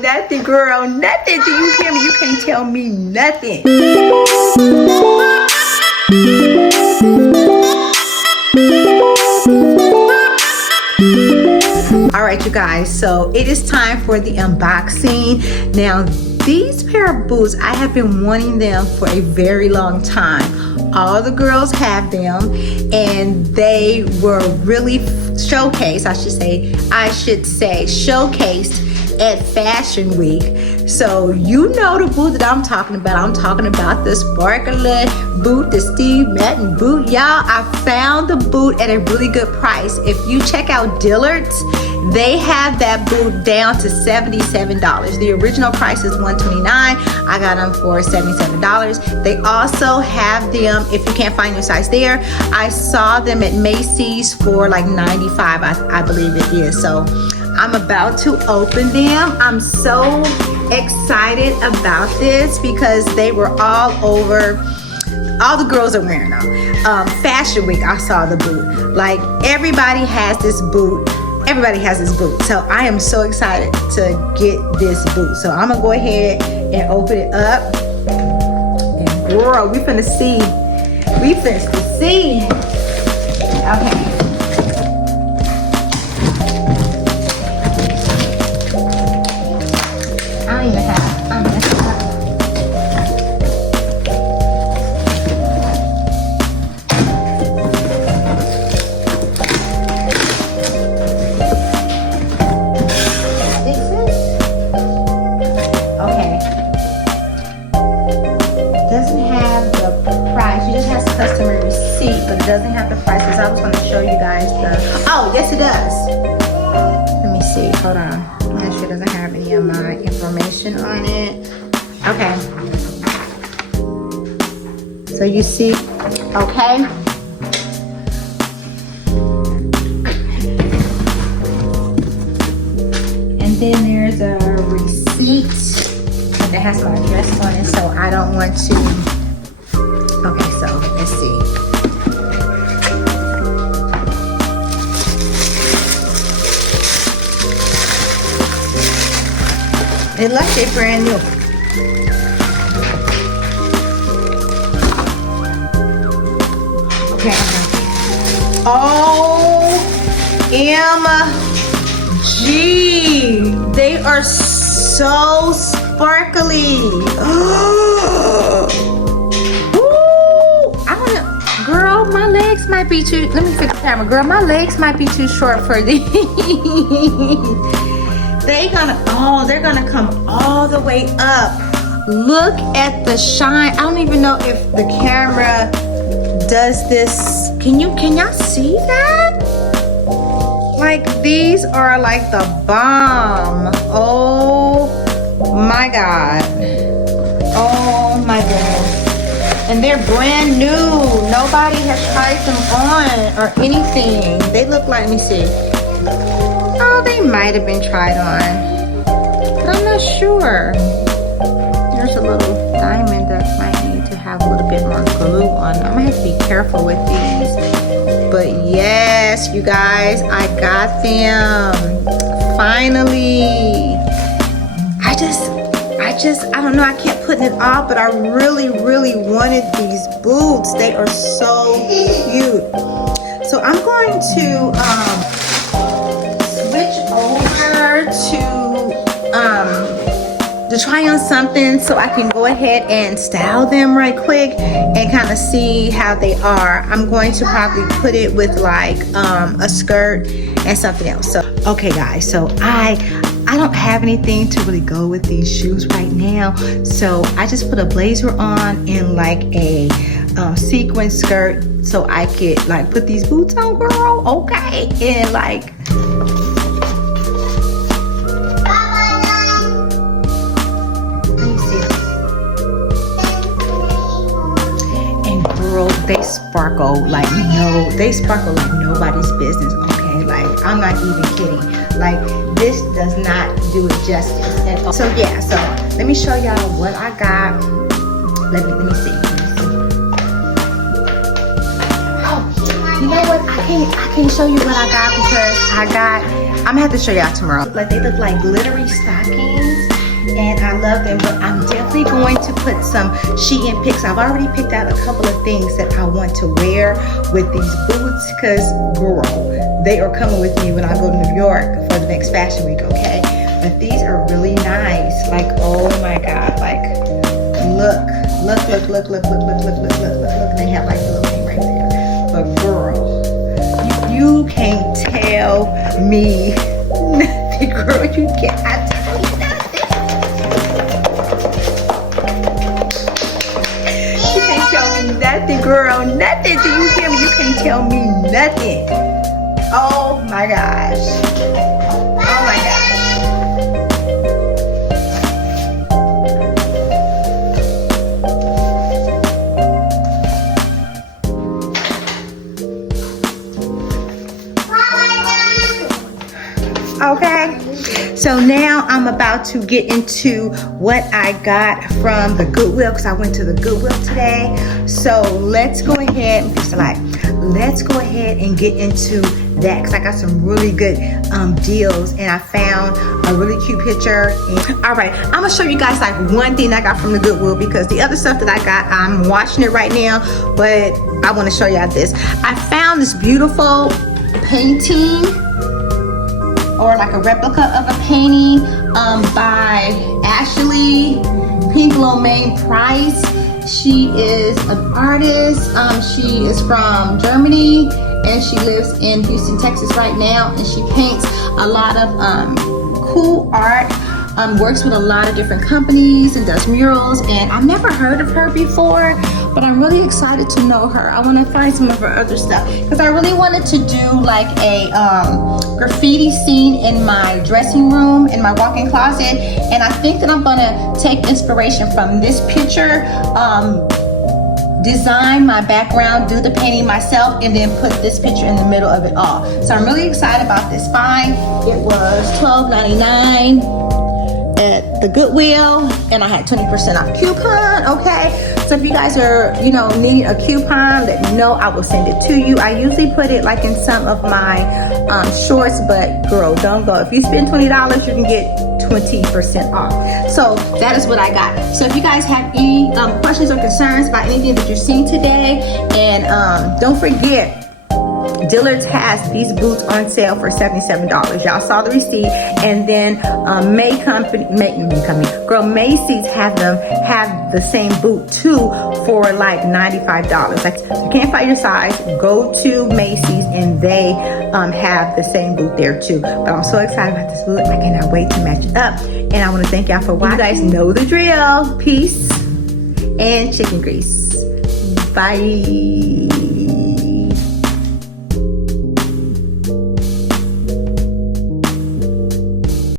nothing, girl. Nothing. Do you hear me? You can't tell me nothing. All right, you guys, so it is time for the unboxing. Now, these pair of boots, I have been wanting them for a very long time. All the girls have them, and they were really showcased, I should say, showcased at Fashion Week. So you know the boot that I'm talking about. I'm talking about the sparkler boot, the Steve Madden boot. Y'all, I found the boot at a really good price. If you check out Dillard's, they have that boot down to $77. The original price is $129. I got them for $77. They also have them, if you can't find your size there, I saw them at Macy's for like $95, I believe it is. So I'm about to open them. I'm so excited about this because they were all over. All the girls are wearing them. Fashion Week, I saw the boot. Like, everybody has this boot. Everybody has this boot. So I am so excited to get this boot. So I'm gonna go ahead and open it up. And girl, we finna see. We finna see. Okay. I don't even have. I'm messing up. Doesn't have the prices. I was going to show you guys the. Oh, yes, it does. Let me see. Hold on. Make sure it doesn't have any of my information on it. Okay. So you see. Okay. And then there's a receipt that has my address on it. So I don't want to. Okay. So let's see. It looks like they're brand new. Okay. OMG. They are so sparkly. Woo! Girl, my legs might be too. Let me fix the camera. Girl, my legs might be too short for these. They're gonna come all the way up. Look at the shine. I don't even know if the camera does this. Can y'all see that? Like, these are like the bomb. Oh my God. Oh my goodness. And they're brand new. Nobody has tried them on or anything. They look like, let me see. Oh, they might have been tried on, but I'm not sure. There's a little diamond that might need to have a little bit more glue on. I might have to be careful with these. But yes, you guys, I got them. Finally. I don't know, I kept putting it off, but I really, really wanted these boots. They are so cute. So I'm going to, switch over to try on something so I can go ahead and style them right quick and kind of see how they are. I'm going to probably put it with like a skirt and something else. So okay guys, so I don't have anything to really go with these shoes right now, so I just put a blazer on and like a sequin skirt so I could like put these boots on, girl. Okay, and like they sparkle like nobody's business. Okay, like I'm not even kidding. Like, this does not do it justice at all. So yeah, so let me show y'all what I got. Let me see. Oh, you know what? I can't show you what I got because I'm gonna have to show y'all tomorrow. Like, they look like glittery stockings. and I love them, but I'm definitely going to put some Shein pics. I've already picked out a couple of things that I want to wear with these boots, because girl, they are coming with me when I go to New York for the next fashion week, okay? But these are really nice. Like, oh my God, like, look. They have like the little thing right there. But girl, you can't tell me nothing, girl. You can't tell me nothing. You can't tell me nothing, girl. Nothing. Do you hear me? You can't tell me nothing. Oh my gosh. Oh my gosh. Okay, so now I'm about to get into what I got from the Goodwill, because I went to the Goodwill today. So let's go ahead and get into that, because I got some really good deals, and I found a really cute picture. All right, I'm gonna show you guys like one thing I got from the Goodwill, because the other stuff that I got, I'm washing it right now, but I want to show y'all this. I found this beautiful painting, or like a replica of a painting by Ashley Pink Lomain Price. She is an artist. She is from Germany, and she lives in Houston, Texas right now, and she paints a lot of cool art, works with a lot of different companies and does murals, and I've never heard of her before, but I'm really excited to know her. I want to find some of her other stuff, because I really wanted to do like a graffiti scene in my dressing room, in my walk-in closet, and I think that I'm gonna take inspiration from this picture, design my background, do the painting myself, and then put this picture in the middle of it all. So I'm really excited about this find. It was $12.99 at the Goodwill, and I had 20% off coupon, okay? So if you guys are, needing a coupon, let me know. I will send it to you. I usually put it like in some of my shorts, but girl, don't go. If you spend $20, you can get 20% off. So that is what I got. So if you guys have any questions or concerns about anything that you're seeing today, and don't forget, Dillard's has these boots on sale for $77. Y'all saw the receipt. And then Macy's have the same boot too for like $95. Like, if you can't find your size, go to Macy's and they have the same boot there too. But I'm so excited about this boot. I cannot wait to match it up. And I want to thank y'all for watching. You guys know the drill. Peace and chicken grease. Bye.